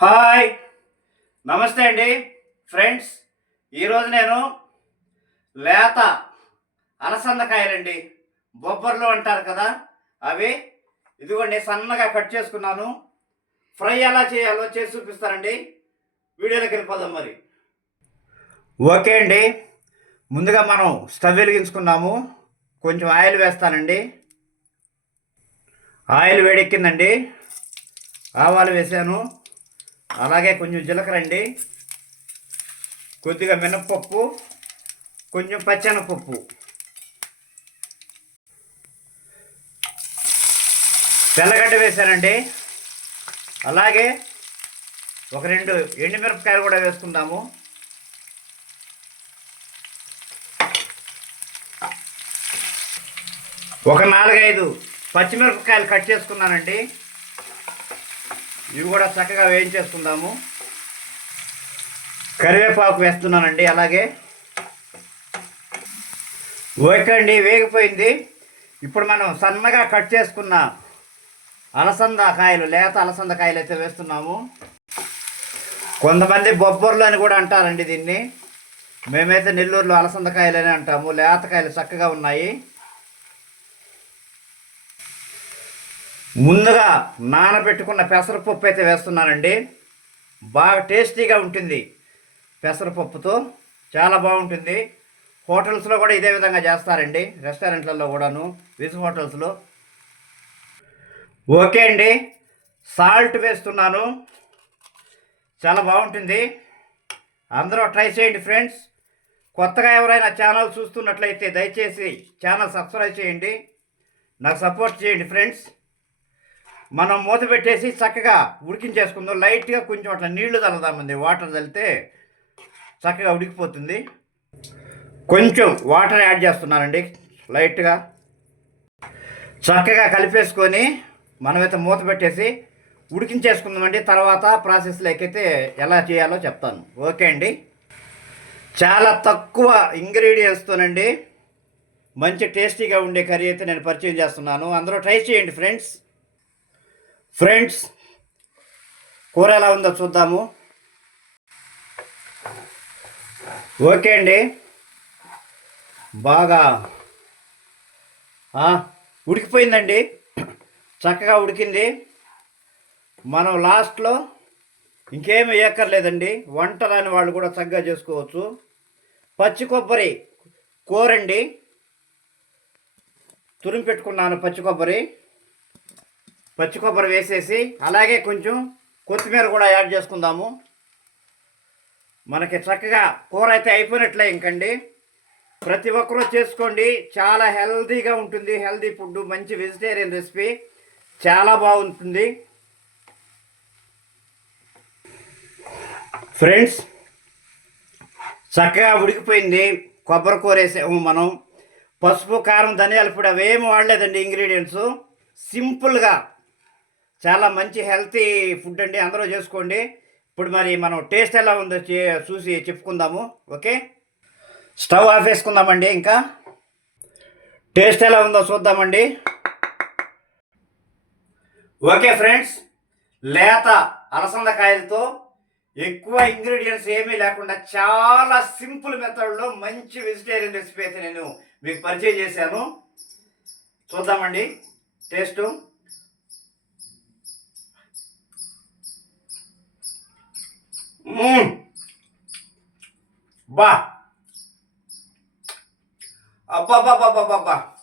Hi. నమస్తే అండి. Friends ఈరోజు నేను లేత అలసందకాయలండి. బొబ్బర్లు అంటారు కదా అవి ఇదిగోండి సన్నగా కట్ చేసుకున్నాను. ఫ్రై ఎలా చేయాలో చేసి చూపిస్తానండి. వీడియోలోకి వెళ్ళిపోదాం మరి. ఓకే అండి. ముందుగా మనం స్టవ్ వెలిగించుకున్నాము. కొంచెం ఆయిల్ వేస్తానండి. ఆయిల్ వేడెక్కిందండి. ఆవాలు వేసాను. అలాగే కొంచెం జీలకర్ర అండి. కొద్దిగా మినప్పప్పు కొంచెం పచ్చెనపప్పు. తెల్లగడ్డ వేసానండి. అలాగే ఒక రెండు ఎండుమిరపకాయలు కూడా వేసుకుందాము. ఒక నాలుగైదు పచ్చిమిరపకాయలు కట్ చేసుకున్నానండి. ఇవి కూడా చక్కగా వేయించేసుకుందాము. కరివేపాకు వేస్తున్నానండి అలాగే. ఓకే అండి వేగిపోయింది. ఇప్పుడు మనం సన్నగా కట్ చేసుకున్న అలసంద కాయలు లేత అలసంద కాయలు అయితే వేస్తున్నాము. కొంతమంది బొబ్బర్లు అని కూడా అంటారండి దీన్ని. మేమైతే నెల్లూరులో అలసంద కాయలు అని అంటాము. లేతకాయలు చక్కగా ఉన్నాయి. ముందుగా నానబెట్టుకున్న పెసరపప్పు అయితే వేస్తున్నానండి. బాగా టేస్టీగా ఉంటుంది. పెసరపప్పుతో చాలా బాగుంటుంది. హోటల్స్లో కూడా ఇదే విధంగా చేస్తారండి. రెస్టారెంట్లలో కూడాను విజ్ హోటల్స్లో. ఓకే అండి. సాల్ట్ వేస్తున్నాను. చాలా బాగుంటుంది. అందరూ ట్రై చేయండి ఫ్రెండ్స్. కొత్తగా ఎవరైనా ఛానల్ చూస్తున్నట్లయితే దయచేసి ఛానల్ సబ్స్క్రైబ్ చేయండి. నాకు సపోర్ట్ చేయండి ఫ్రెండ్స్. మనం మూత పెట్టేసి చక్కగా ఉడికించేసుకుందాం. లైట్గా కొంచెం అట్లా నీళ్ళు చల్లదామంది వాటర్ చల్లితే చక్కగా ఉడికిపోతుంది. కొంచెం వాటర్ యాడ్ చేస్తున్నానండి. లైట్గా చక్కగా కలిపేసుకొని మనమైతే మూత పెట్టేసి ఉడికించేసుకుందామండి. తర్వాత ప్రాసెస్లోకి అయితే ఎలా చేయాలో చెప్తాను. ఓకే అండి. చాలా తక్కువ ఇంగ్రీడియంట్స్తోనండి మంచి టేస్టీగా ఉండే కర్రీ అయితే నేను పరిచయం చేస్తున్నాను. అందరూ ట్రై చేయండి ఫ్రెండ్స్. ఫ్రెండ్స్ కూర ఎలా ఉందో చూద్దాము. ఓకే అండి. బాగా ఉడికిపోయిందండి. చక్కగా ఉడికింది. మనం లాస్ట్లో ఇంకేమి వేయక్కర్లేదండి. వంట రాని వాళ్ళు కూడా చక్కగా చేసుకోవచ్చు. పచ్చి కొబ్బరి కూరండి. తురిమి పెట్టుకున్నాను పచ్చి కొబ్బరి. పచ్చి కొబ్బరి వేసేసి అలాగే కొంచెం కొత్తిమీర కూడా యాడ్ చేసుకుందాము. మనకి చక్కగా కూర అయితే అయిపోయినట్లే ఇంకండి. ప్రతి ఒక్కరూ చేసుకోండి. చాలా హెల్తీగా ఉంటుంది హెల్తీ ఫుడ్ మంచి వెజిటేరియన్ రెసిపీ. చాలా బాగుంటుంది. ఫ్రెండ్స్ చక్కగా ఉడికిపోయింది కొబ్బరి కూర వేసాము మనం. పసుపు కారం ధనియాల పొడి అవేమి వాడలేదండి ఇంగ్రీడియంట్స్. సింపుల్గా చాలా మంచి హెల్తీ ఫుడ్ అండి. అందరూ చేసుకోండి. ఇప్పుడు మరి మనం టేస్ట్ ఎలా ఉందో చే- చూసి చెప్పుకుందాము. ఓకే? స్టవ్ ఆఫ్ వేసుకుందామండి ఇంకా. టేస్ట్ ఎలా ఉందో చూద్దామండి. Okay friends. లేత అలసందకాయలతో ఎక్కువ ఇంగ్రీడియంట్స్ ఏమీ లేకుండా చాలా సింపుల్ మెథడ్లో మంచి వెజిటేరియన్ రెసిపీ అయితే నేను మీకు పరిచయం చేశాను. చూద్దామండి. టేస్టు. బా. అబ్బాబ్బాబ్బాబ్బా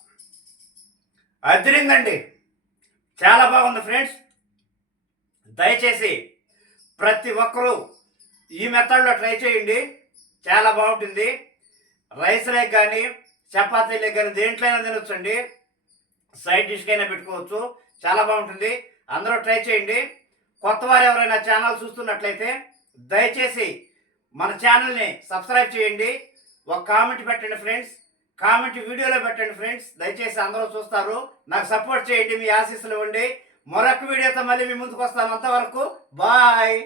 అదిరిందండి చాలా బాగుంది ఫ్రెండ్స్. దయచేసి ప్రతి ఒక్కరూ ఈ మెథడ్లో ట్రై చేయండి. చాలా బాగుంటుంది. రైస్ కానీ చపాతీలే కానీ దేంట్లైనా తినొచ్చండి. సైడ్ డిష్కైనా పెట్టుకోవచ్చు. చాలా బాగుంటుంది. అందరూ ట్రై చేయండి. కొత్త వారు ఎవరైనా ఛానల్ చూస్తున్నట్లయితే దయచేసి మన ఛానల్ని సబ్స్క్రైబ్ చేయండి. ఒక కామెంట్ పెట్టండి ఫ్రెండ్స్. కామెంట్ వీడియోలో పెట్టండి ఫ్రెండ్స్. దయచేసి అందరూ చూస్తారు. నాకు సపోర్ట్ చేయండి మీ ఆశీస్సులు ఇవ్వండి. మరొక వీడియోతో మళ్ళీ మీ ముందుకు వస్తాను అంతవరకు బాయ్.